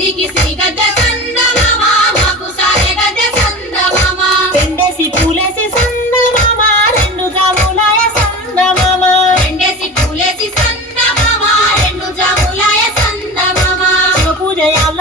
గుడికి శ్రీ గద్ద చందమామ మాకు సారె గద్ద చందమామ రెండేసి పూలేసి సందమామ రెండు జాములాయ సందమామ రెండేసి పూలేసి చందమామ రెండు జాములాయ చందమామ శివ పూజ యాళ్ళ